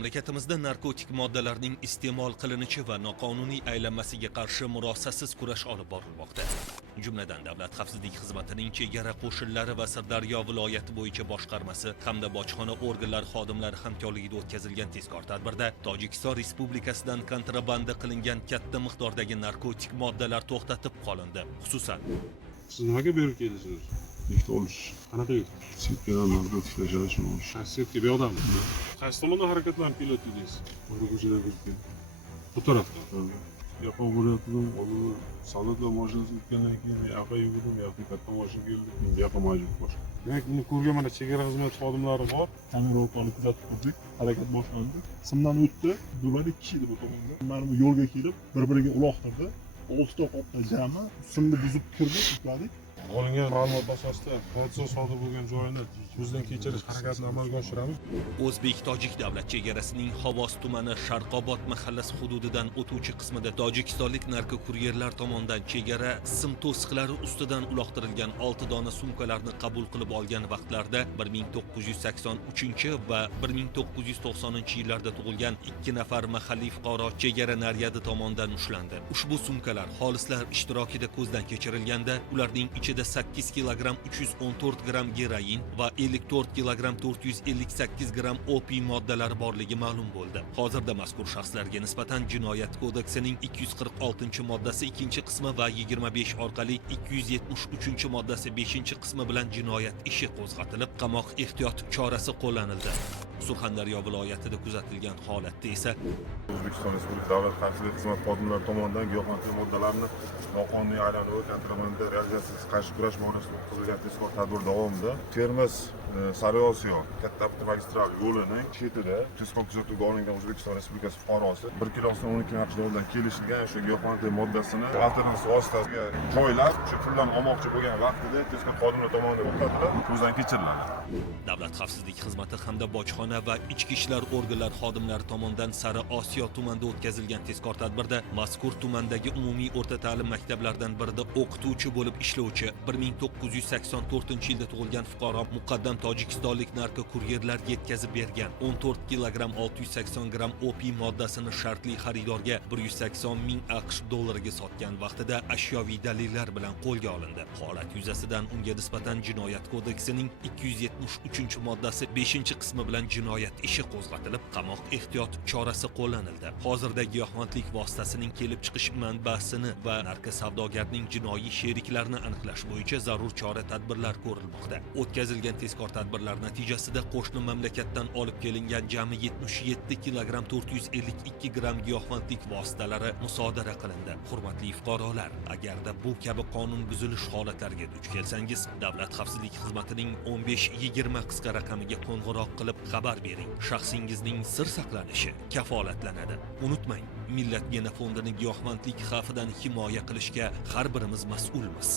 Mamlakatimizda narkotik moddalarning iste'mol qilinishi va noqonuniy aylanmasiga qarshi murosasiz kurash olib borilmoqda. Jumladan Davlat xavfsizlik xizmatining chegara qo'shinlari va Sirdaryo viloyati bo'yicha boshqarmasi hamda bojxona organlari xodimlari hamkorligida o'tkazilgan tezkor tadbirda Tojikiston Respublikasidan kontrabanda qilingan katta miqdordagi narkotik moddalar to'xtatib qolindi. Xususan, siz nimaga bu yerga keldingiz? Yukni olish. Qanaqa yuk? Sitkadan narkotiklar joylashgan olish. Setka bu yoqdami? Qaysi tomondan harakatlanib kelayotdingiz? O'rga ko'chadan kirib keldim. Bu tarafdan. Yoqqa bo'layotdim, oldin soldatlar mashinasi o'tgandan keyin yoqqa yugurdim, yoqqa katta mashina keldi, endi yoqqa majbur boshqa. Demak, uni ko'rgan mana chegara xizmati xodimlari bor. Kamera orqali kuzatib turdik. Harakat boshlandi. Simdan o'tdi. Bular ikki edi bu tomonda. Mana bu yo'lga kelib, bir-biriga uloqtirdi. 6 ta qopda jami simni buzib kirdi, ushladik. Olingan ma'lumot asosida hodisa sodir bo'lgan joyini ko'zdan kechirish harakatini amalga oshiramiz. O'zbek-tojik davlat chegarasining Xovos tumani Sharqobod mahallasi hududidan o'tuvchi qismida tojikistonlik narkokuryerlar tomonidan chegara sim to'siqlari ustidan uloqtirilgan 6 dona sumkalarni qabul qilib olgan vaqtlarda 1983 va 1990-yillarda tug'ilgan 2 nafar mahalliy fuqaro chegara naryadi tomonidan ushlandi. Ushbu sumkalar xolislar ishtirokida ko'zdan kechirilganda, ularning ichida 8 kilogramm 314 gramm geroin va 54 kilogramm 458 gramm opiy moddalari borligi ma'lum bo'ldi. Hozirda mazkur shaxslarga nisbatan Jinoyat kodeksining 246-moddasi 2-qismi va 25 orqali 273-moddasi 5-qismi bilan jinoyat ishi qo'zg'atilib, qamoq ehtiyot chorasi qo'llanildi. Surxondaryo viloyatida kuzatilgan holatda esa O'zbekiston Respublikasi Davlat xavfsizlik xizmati xodimlari tomonidan giyohvandlik moddalarini noqonuniy aylanuvi kontrabanda realizatsiyasiga qarshi kurash ma'nosida o'tkazilgan tezkor tadbir davomida Termiz Sariosiyo katta avtomagistral yo'lining chetida tezkor kuzatuvga olingan O'zbekiston Respublikasi fuqarosi 1 kilosidan 12 narx yo'ldan kelishilgan shu giyohvandlik moddasini alternativ vositasiga joylab, shu pullarni olmoqchi bo'lgan vaqtida tezkor xodimlar tomonidan o'qotilib, ko'zdan kechiriladi. Davlat xavfsizlik xizmati hamda bojxona va ichki ishlar organlari xodimlari tomonidan Sariosiyo tumanida o'tkazilgan tezkor tadbirda mazkur tumandagi umumiy o'rta ta'lim maktablaridan birida o'qituvchi bo'lib ishlovchi 1984-yilda tug'ilgan fuqaro muqaddam tojikistonlik narkokuryerlar yetkazib bergan 14 kilogramm 680 gramm opiy moddasini shartli xaridorga 180 ming AQSh dollariga sotgan vaqtida ashyoviy dalillar bilan qo'lga olindi. Holat yuzasidan unga nisbatan Jinoyat kodeksining 273-moddasi 5-qismi bilan jinoyat ishi qo'zg'atilib, qamoq ehtiyot chorasi qo'llanildi. Hozirda giyohvandlik vositasining kelib chiqish manbasini va narko savdogarning jinoiy sheriklarini aniqlash bo'yicha zarur chora-tadbirlar ko'rilmoqda. O'tkazilgan tezkor tadbirlar natijasida qo'shni mamlakatdan olib kelingan jami 77 kilogramm 452 gramm giyohvandlik vositalari musodara qilindi. Hurmatli fuqarolar, agarda bu kabi qonun buzilish holatlariga duch kelsangiz, Davlat xavfsizlik xizmatining 1520 qisqa raqamiga qo'ng'iroq qilib xabar bering. Shaxsingizning sir saqlanishi kafolatlanadi. Unutmang, millat gena fondini giyohvandlik xavfidan himoya qilishga har birimiz mas'ulmiz.